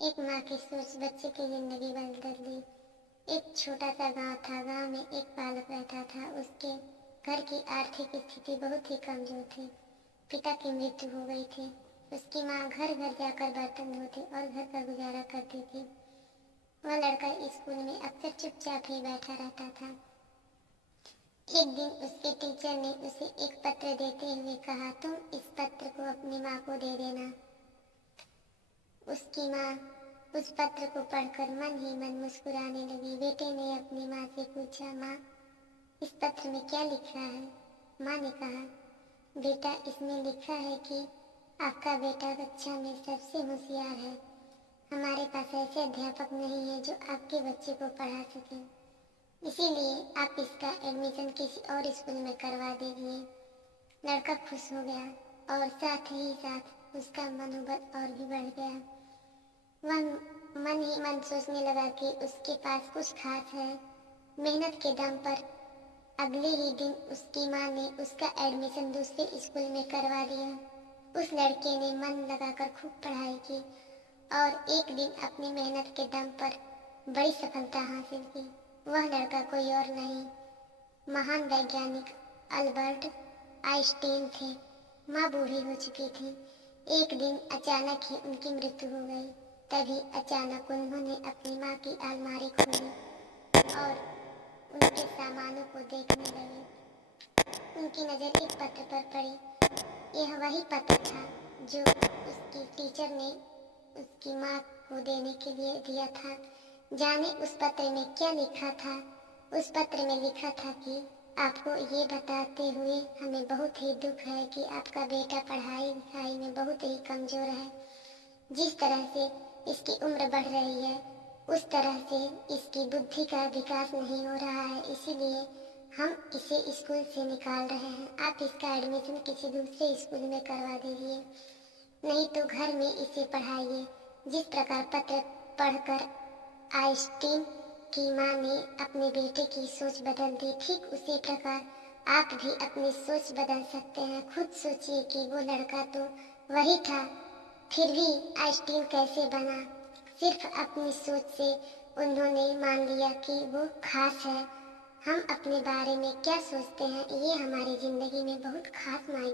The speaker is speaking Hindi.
एक माँ की सोच बच्चे की जिंदगी बदल दी। एक छोटा सा गांव था। गांव में एक बालक रहता था। उसके घर की आर्थिक स्थिति बहुत ही कमजोर थी। पिता की मृत्यु हो गई थी। उसकी माँ घर घर जाकर बर्तन धोती और घर का गुजारा करती थी। वह लड़का स्कूल में अक्सर चुपचाप ही बैठा रहता था। एक दिन उसके टीचर ने उसे एक पत्र देते हुए कहा, तुम इस पत्र को अपनी माँ को दे देना। उसकी माँ उस पत्र को पढ़कर मन ही मन मुस्कुराने लगी। बेटे ने अपनी माँ से पूछा, माँ इस पत्र में क्या लिखा है? माँ ने कहा, बेटा इसमें लिखा है कि आपका बेटा कक्षा में सबसे होशियार है। हमारे पास ऐसे अध्यापक नहीं है जो आपके बच्चे को पढ़ा सकें, इसीलिए आप इसका एडमिशन किसी और स्कूल में करवा दीजिए। लड़का खुश हो गया और साथ ही साथ उसका मनोबल और भी बढ़ गया। वह मन ही मन सोचने लगा कि उसके पास कुछ खास है। मेहनत के दम पर अगले ही दिन उसकी माँ ने उसका एडमिशन दूसरे स्कूल में करवा दिया। उस लड़के ने मन लगाकर खूब पढ़ाई की और एक दिन अपनी मेहनत के दम पर बड़ी सफलता हासिल की। वह लड़का कोई और नहीं, महान वैज्ञानिक अल्बर्ट आइंस्टीन थे। माँ बूढ़ी हो चुकी थी। एक दिन अचानक ही उनकी मृत्यु हो गई। तभी अचानक उन्होंने अपनी माँ की अलमारी खोली और उनके सामानों को देखने लगे। उनकी नज़र एक पत्र पर पड़ी। यह वही पत्र था जो उसकी टीचर ने उसकी माँ को देने के लिए दिया था। जाने उस पत्र में क्या लिखा था। उस पत्र में लिखा था कि आपको ये बताते हुए हमें बहुत ही दुख है कि आपका बेटा पढ़ाई लिखाई में बहुत ही कमज़ोर है। जिस तरह से इसकी उम्र बढ़ रही है उस तरह से इसकी बुद्धि का विकास नहीं हो रहा है, इसीलिए हम इसे स्कूल से निकाल रहे हैं। आप इसका एडमिशन किसी दूसरे स्कूल में करवा दीजिए, नहीं तो घर में इसे पढ़ाइए। जिस प्रकार पत्र पढ़कर आइंस्टीन की माँ ने अपने बेटे की सोच बदल दी, ठीक उसी प्रकार आप भी अपनी सोच बदल सकते हैं। खुद सोचिए कि वो लड़का तो वही था, फिर भी आइंस्टीन कैसे बना? सिर्फ अपनी सोच से उन्होंने मान लिया कि वो खास है। हम अपने बारे में क्या सोचते हैं ये हमारी ज़िंदगी में बहुत खास मायने